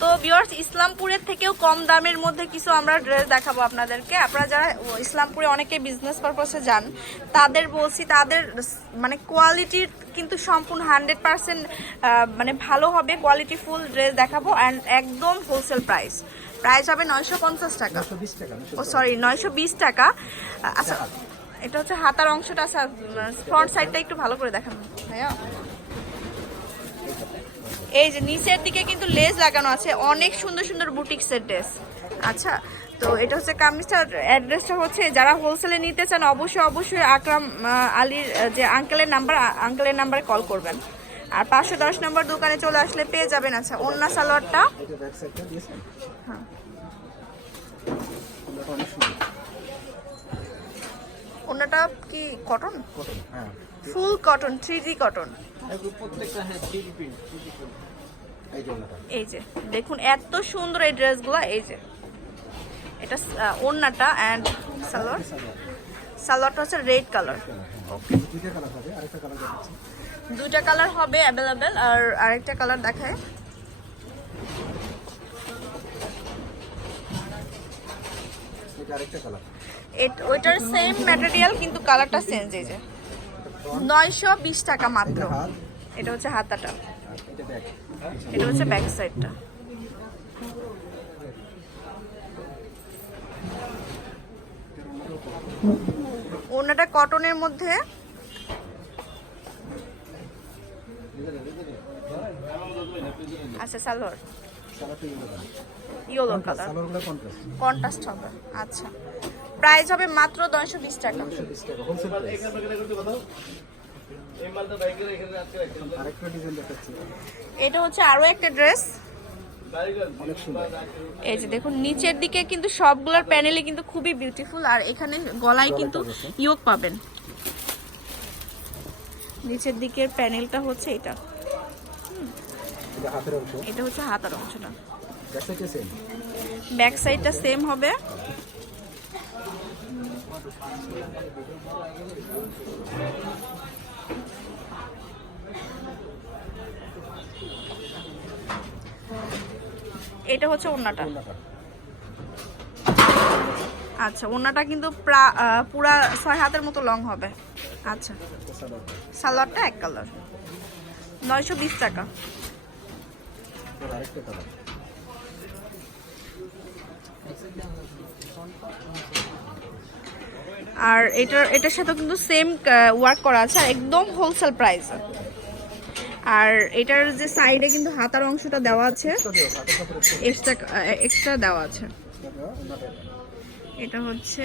তো ভিউয়ার্স ইসলামপুরের থেকেও কম দামের মধ্যে কিছু আমরা ড্রেস দেখাবো আপনাদেরকে। আপনারা যারা ইসলামপুরে অনেকে বিজনেস পারপাসে যান তাদের বলছি তাদের মানে কোয়ালিটির কিন্তু সম্পূর্ণ হান্ড্রেড পার্সেন্ট মানে ভালো হবে কোয়ালিটি ফুল ড্রেস দেখাবো অ্যান্ড একদম হোলসেল প্রাইস প্রাইস হবে নয়শো পঞ্চাশ টাকা। 920 টাকা, ও সরি নয়শো বিশ টাকা। আচ্ছা এটা হচ্ছে হাতার অংশটা আচ্ছা ফ্রন্ট সাইডটা একটু ভালো করে দেখান ভাইয়া। এই যে নিচের দিকে কিন্তু লেজ লাগানো আছে অনেক সুন্দর সুন্দর বুটিক্সের ড্রেস। আচ্ছা তো এটা হচ্ছে কামিজটার অ্যাড্রেসটা হচ্ছে যারা হোলসেলে নিতে চান অবশ্যই অবশ্যই আকরাম আলীর যে আঙ্কেলের নাম্বার আঙ্কেলের নাম্বারে কল করবেন। আর পাঁচশো দশ নম্বর দোকানে চলে আসলে পেয়ে যাবেন আচ্ছা অন্য সালোয়ারটা। হ্যাঁ ওটা অনেক সুন্দর অন্যটা কি কটন কটন হ্যাঁ। Full cotton three D cotton প্রত্যেকটা হ্যাঁ থ্রি প্রিন্ট এই যে ওনাটা। দেখুন এত সুন্দর এই ড্রেসগুলো এই যে। এটা ওড়নাটা অ্যান্ড সালোয়ার। সালোয়ারটা হচ্ছে রেড কালার। ওকে। দুইটা কালার হবে অ্যাভেলেবেল আর আরেকটা কালার দেখায়। আরেকটা কালার। ওইটার সেম ম্যাটেরিয়াল কিন্তু কালারটা চেঞ্জ এই যে। নয়শো বিশ টাকা মাত্র। এটা হচ্ছে হাতাটা। এটা হচ্ছে ব্যাক সাইডটা ওনাটা কটনের মধ্যে। আচ্ছা salwar. Yellow colour contrast contrast হবে আচ্ছা। প্রাইস হবে মাত্র নয়শো বিশ টাকা। 920 টাকা হোলসেল প্রাইস আরেকটা ডিজাইন দেখাচ্ছি। এটা হচ্ছে আরও একটা ড্রেস এই যে দেখুন নিচের দিকে কিন্তু সবগুলোর প্যানেলে কিন্তু খুবই বিউটিফুল আর এখানে গলায় কিন্তু ইয়োগ পাবেন। নিচের দিকের প্যানেলটা হচ্ছে এটা। হাতের অংশ? এটা হচ্ছে হাতার অংশটা। ব্যাক সাইডে সেম ব্যাক সাইডটা সেম হবে। এটা হচ্ছে ওড়নাটা। আচ্ছা ওড়নাটা কিন্তু প্রা- ছয় হাতের মতো লং হবে। আচ্ছা। সালোয়ার সালোয়ারটা এক কালার নয়শো বিশ টাকা। আর এটার এটার সাথে কিন্তু সেম ওয়ার্ক করা আছে আর একদম হোলসেল প্রাইস আর এটার যে সাইডে কিন্তু হাতার অংশটা দেওয়া আছে। এক্সট্রা এক্সট্রা দেওয়া আছে। এটা হচ্ছে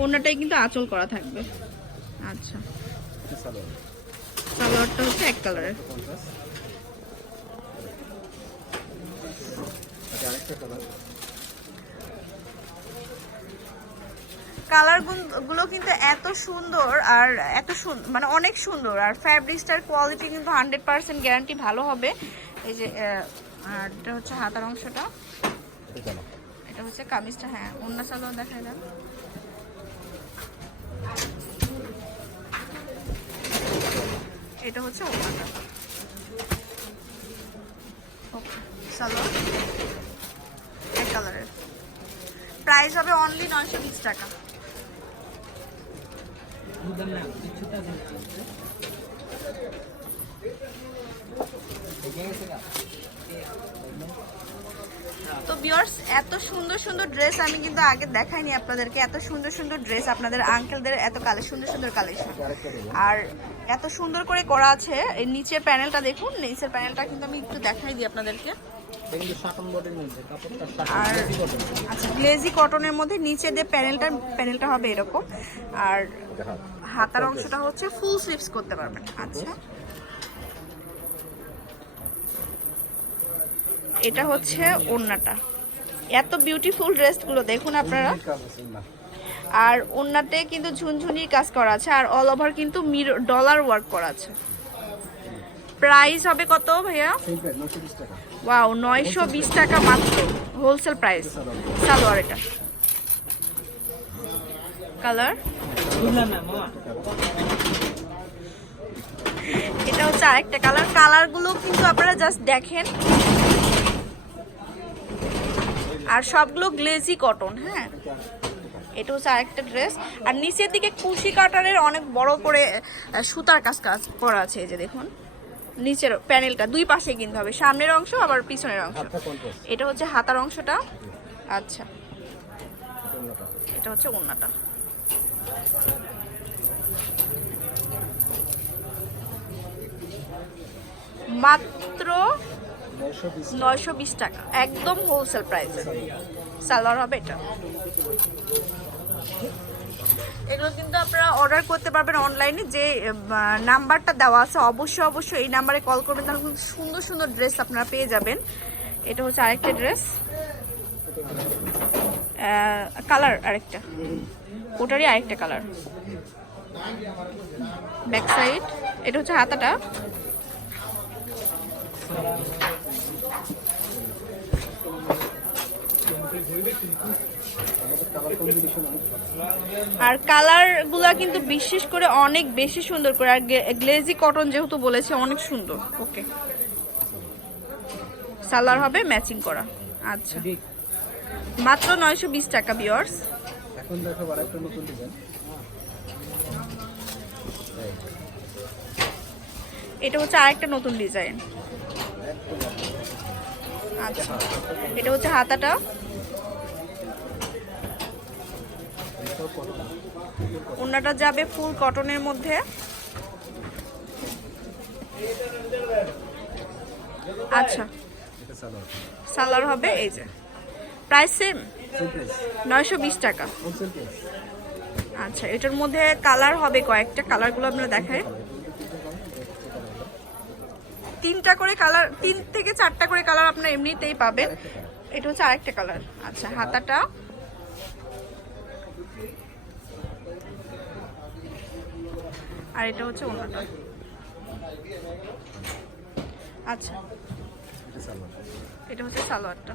ওনাটা ওড়নাটা আঁচল দেওয়া আছে ওড়নাটাই কিন্তু আঁচল করা থাকবে। আচ্ছা। সালোয়ারটা হচ্ছে এক কালারের। কালার কালারগুলো কিন্তু এত সুন্দর আর এত সুন্দর মানে অনেক সুন্দর। আর ফ্যাব্রিক্সটার কোয়ালিটি কিন্তু হান্ড্রেড পার্সেন্ট গ্যারান্টি ভালো হবে। এই যে আর এটা হচ্ছে হাতার অংশটা। এটা হচ্ছে কামিজটা হ্যাঁ অন্য সালোয়ার দেখায় দেন এটা হচ্ছে ওকে সালোয়ার। এক কালারের। প্রাইস হবে অনলি নয়শো বিশ টাকা। তো বিয়ার্স এত সুন্দর সুন্দর ড্রেস আমি কিন্তু আগে দেখাইনি আপনাদেরকে। এত সুন্দর সুন্দর ড্রেস আপনাদের আঙ্কেলদের এত কালে সুন্দর সুন্দর কালেকশন আর এত সুন্দর করে করা আছে। এই নিচের প্যানেলটা দেখুন। নিচের প্যানেলটা কিন্তু আমি একটু দেখাই দিই আপনাদেরকে। আর আচ্ছা গ্লেজি কটনের মধ্যে নিচে যে প্যানেলটা প্যানেলটা হবে এরকম। আর হাতার অংশটা হচ্ছে ফুল স্লিপস করতে পারবেন। আচ্ছা। এটা হচ্ছে ওড়নাটা। এত বিউটিফুল ড্রেসগুলো দেখুন আপনারা। আর ওড়নাতে কিন্তু ঝুনঝুনির কাজ করা আছে, আর অল ওভার কিন্তু মিরর ডলার ওয়ার্ক করা আছে। প্রাইস হবে কত, ভাইয়া? সেম 920 টাকা ওয়াও নয়শো বিশ টাকা মাত্র হোলসেল প্রাইস সালোয়ার এটা। কালার এটা হচ্ছে আরেকটা কালার কালারগুলো কিন্তু আপনারা জাস্ট দেখেন। আর সবগুলো গ্লেজি কটন হ্যাঁ? এটা হচ্ছে আরেকটা ড্রেস। আর নিচের দিকে কুশি কাটারের অনেক বড় করে সুতার কাজ কাজ করা আছে এই যে দেখুন। নিচের প্যানেলটা দুই পাশে কিনতে হবে সামনের অংশ আবার পিছনের অংশ। এটা হচ্ছে হাতার অংশটা। আচ্ছা। এটা হচ্ছে ওন্নাটা। মাত্র নয়শো বিশ টাকা। একদম হোলসেল প্রাইসে সালোয়ার হবে এটা। এগুলো কিন্তু আপনারা অর্ডার করতে পারবেন অনলাইনে যে নাম্বারটা দেওয়া আছে অবশ্যই অবশ্যই এই নাম্বারে কল করবেন তাহলে খুব সুন্দর সুন্দর ড্রেস আপনারা পেয়ে যাবেন। এটা হচ্ছে আরেকটা ড্রেস কালার আরেকটা। ওটারই আরেকটা কালার ব্যাক সাইড এটা হচ্ছে হাতাটা কালার কম্বিনেশন অনেক আর কালারগুলা কিন্তু বিশেষ করে অনেক বেশি সুন্দর করে আর গ্লেজি কটন যেহেতু বলেছে অনেক সুন্দর। ওকে। সালার হবে ম্যাচিং করা। আচ্ছা। মাত্র নয়শো বিশ টাকা বিয়ার্স এখন দেখো আর একটা নতুন ডিজাইন। এটা হচ্ছে আরেকটা নতুন ডিজাইন। আচ্ছা। এটা হচ্ছে হাতাটা। ওনাটা যাবে ফুল কটনের মধ্যে। আচ্ছা। সালোয়ার হবে, এই যে। Price same? নয়শো বিশ টাকা। আচ্ছা এটার মধ্যে কালার হবে কয়েকটা, কালারগুলো আপনারা দেখায় তিনটা করে কালার, তিন থেকে চারটা করে কালার আপনারা এমনিতেই পাবেন। এটা হচ্ছে আরেকটা কালার। আচ্ছা হাতাটা আর এটা হচ্ছে অন্যটা। আচ্ছা। এটা হচ্ছে সালোয়ারটা।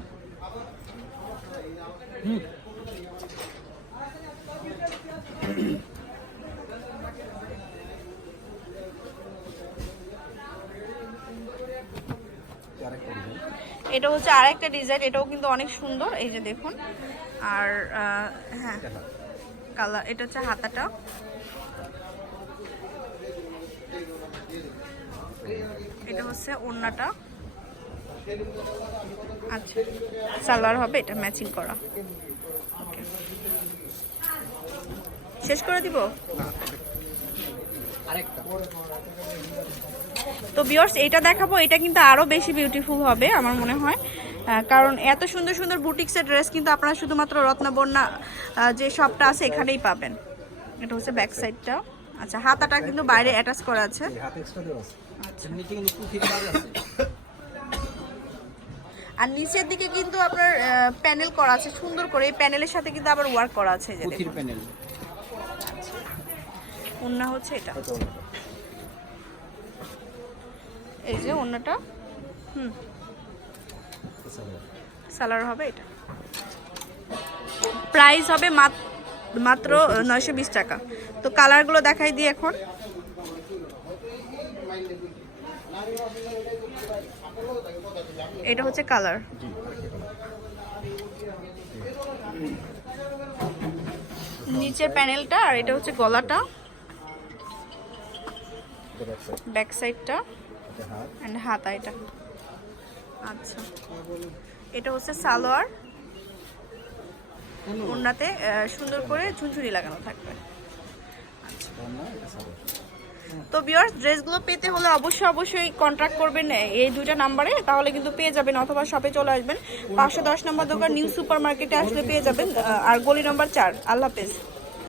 এটা হচ্ছে আরেকটা ডিজাইন, এটাও কিন্তু অনেক সুন্দর, এই যে দেখুন। আর হ্যাঁ কালার, এটা হচ্ছে হাতাটা। এটা হচ্ছে ওড়নাটা। আচ্ছা সালোয়ার হবে, এটা ম্যাচিং করা. শেষ করে দিব? তো বিয়ার্স এটা দেখাবো, এটা কিন্তু আরও বেশি বিউটিফুল হবে, আমার মনে হয়। কারণ এত সুন্দর সুন্দর বুটিক্সের ড্রেস কিন্তু আপনারা শুধুমাত্র রত্নবর্ণা যে শপটা আছে, এখানেই পাবেন। এটা হচ্ছে ব্যাক সাইডটা আচ্ছা হাতাটা কিন্তু বাইরে অ্যাটাচ করা আছে। দেওয়া আছে। আর নিচের দিকে কিন্তু আপনার প্যানেল করা আছে সুন্দর করে। এই প্যানেলের সাথে কিন্তু আবার ওয়ার্ক করা আছে যে দেখুন। প্যানেল ওন্না হচ্ছে এটা। এই যে ওন্নাটা হুম। সালোয়ার। হবে এটা। প্রাইস হবে মাত- মাত্র নয়শো বিশ টাকা। তো কালারগুলো দেখাই দিই এখন। এটা হচ্ছে কালার। নিচের প্যানেলটা আর এটা হচ্ছে গলাটা। ব্যাক সাইডটা অ্যান্ড হাতা এটা। আচ্ছা। এটা হচ্ছে সালোয়ার। ওনাতে সুন্দর করে ঝুনঝুনি লাগানো থাকবে। তো বিয়ার্স ড্রেসগুলো পেতে হলে অবশ্যই অবশ্যই কন্ট্যাক্ট করবেন এই দুইটা নাম্বারে তাহলে কিন্তু পেয়ে যাবেন অথবা শপে চলে আসবেন। পাঁচশো দশ নম্বর দোকান নিউ সুপার মার্কেটে আসলে পেয়ে যাবেন আর গলি নম্বর চার, আল্লাহ হাফেজ।